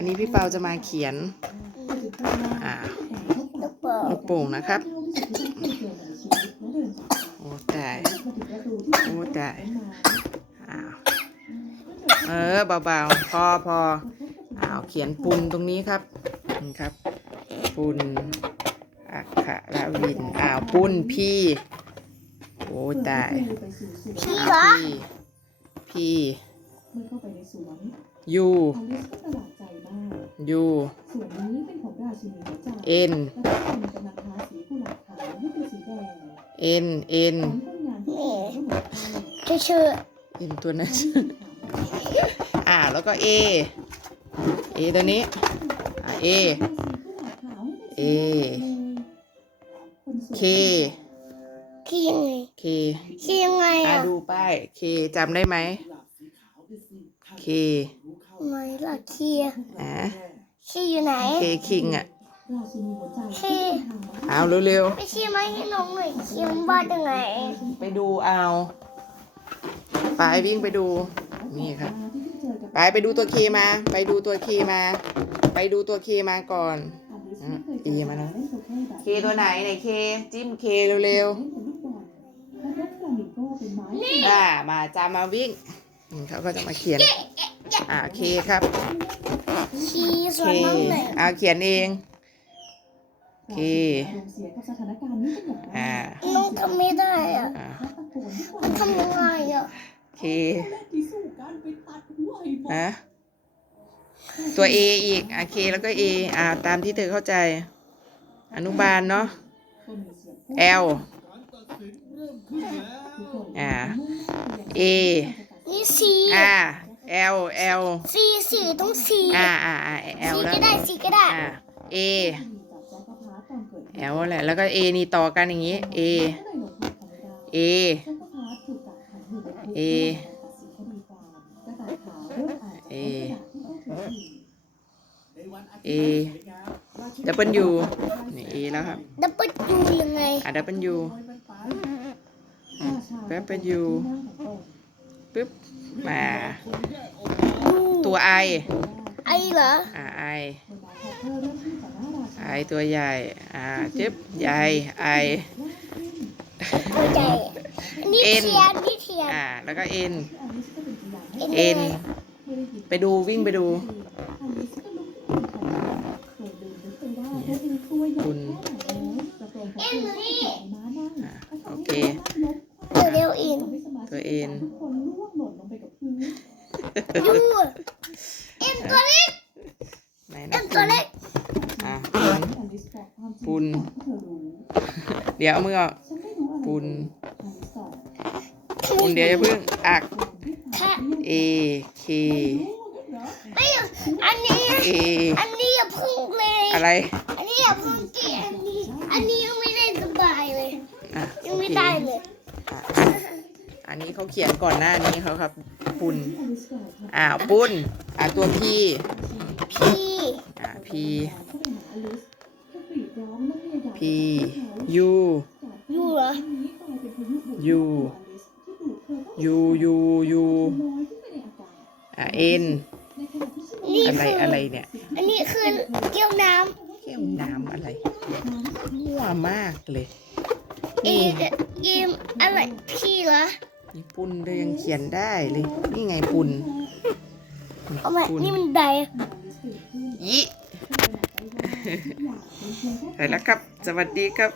วันนี้พี่เปาจะมาเขียนอ่าลูกโป่งลูกโป่งนะครับโอ้ตายโอ้ตายอ้าวเออเบาๆพอพออ้าวเขียนปุนตรงนี้ครับนี่ครับ ปุนอักขระวินอ้าวปุนพี่โอ้ตายพี่อ้าวเหรอพี่ พี่เมื่อเข้าไปในสวนยูอลิสก็ประหลาดใจมากยูสวนนี้เป็นของราชินีหัวใจเอ็นและทุกคนกำลังทาสีกุหลาบขาวให้เป็นสีแดงเอ็นเอ็นตอนคนงานทุกคนก็เหมือนกัน ชื่อชื่อเอ็นตัวนั้น อ่าแล้วก็เอเอตัวนี้อ่าเอเอเคขี้ยังไงเคขี้ยังไงอ่าอะ ดูป้ายเคจำได้ไหมเคไม่ล่ะขี้อะอ่าขี้อยู่ไหนเคคิงอะราชินีหัวใจขี้เอาเร็วไปขี้มาให้น้องหน่อยขี้มันบ้ายังไงๆไปดูเอาไปวิ่งไปดู นี่ครับที่เพิ่งเจอกับไปไปดูตัวเคมา ไปดูตัวเคมา ไปดูตัวเคมาก่อนอลิสไม่เคยตีมาแล้วเล่นโซเฟ่แบบเคตัวไหนไหนเคจิ้มเคเร็วเล่นเป็นลูกบอลและรถฟลามิงโก้เป็นไม้ๆอ่ามาจามาวิ่งอืมเขาก็จะมาเขียน อ่าเคครับขี้ส่เควนน้องไหนเอาเขียนเองเคอารมณ์เสียกับสถานการณ์นี้เป็นอย่างอ่ามากน้องทำไม่ได้อะอ่าและตะโกนทุกวัมันนทำยังไงอะเคเล่นที่สู้กันไปตัดหัวไอ้บอลนะตัว A อีกอะ K แล้วก็ A อ่าตามที่เธอเข้าใจ อนุบาลเนาะ L อ่า A นี่สีอ่า L L สีสีต้องสีอ่าอ่าอ่า L สีแล้วก็ได้สีก็ได้ อ่า A L แหละแล้วก็ A นี่ต่อกันอย่างนี้ A A A A A W นี่ A แล้วครับ ดับเบิลยูยังไง อะ W แป๊บไปอยู่ปึ๊บ มา ตัว I ไอเหรอ อ่า I I ตัวใหญ่ อ่าจึ๊บใหญ่ I ตัวใหญ่อันนี้เอ็น เทียนนี่เทียนอ่า แล้วก็ N เอ็น N ไปดูวิ่งไปดู คุณ เอ็นอยู่นี่ อ่าโอเค เดี๋ยวเร็วอิน ตัว N ทุกคนล่วงหล่นลงไปกับพื้น ยูเอ็นตัวเล็กไหนเอ็นะนตัวเล็กอ่าอลิสบอกความจริงปุ่นที่เธอรู้เดี๋ยวเอามือออกฉันไม่รู้อะไรปุ่นอลิสตอบปุ่นเดี๋ยวอย่าเพิ่งอักค่ะ A K ไม่อันนี้ A อันนี้อย่าพึ่งเลยอะไร อันนี้อย่าพึ่งกินอันนี้ อันนี้ยังไม่ได้สบายเลยอะยังโอไม่เคได้เลยอะอันนี้เขาเขียนก่อนหน้านี้เขาครับ ปุ่นอลิสกล่าวครับอ่าปุ้นอ่าตัว P พี่อ่า P เข้าไปหาอลิสเธอกรีดร้องและพยายาม P จะช่วยเขา U ยูเหรอนี้กลายเป็นพายุบุก U อลิสที่ดูดเธอ U U U ลอยขึ้นไปในอากาศอ่า N ในขณะที่ฉันนี่อะไรคือออะไรเนี่ย อันนี้คือเกี่ยวน้แก้วน้ำอะไรมั่วมากเลยำเอนี่เกมอะไรพี่เหรอ นี่ปุ่นเลยยังเขียนได้เลย นี่ไงปุ่นเอามาปุ่นนี่มันใดยิไปแล้วครับ สวัสดีครับ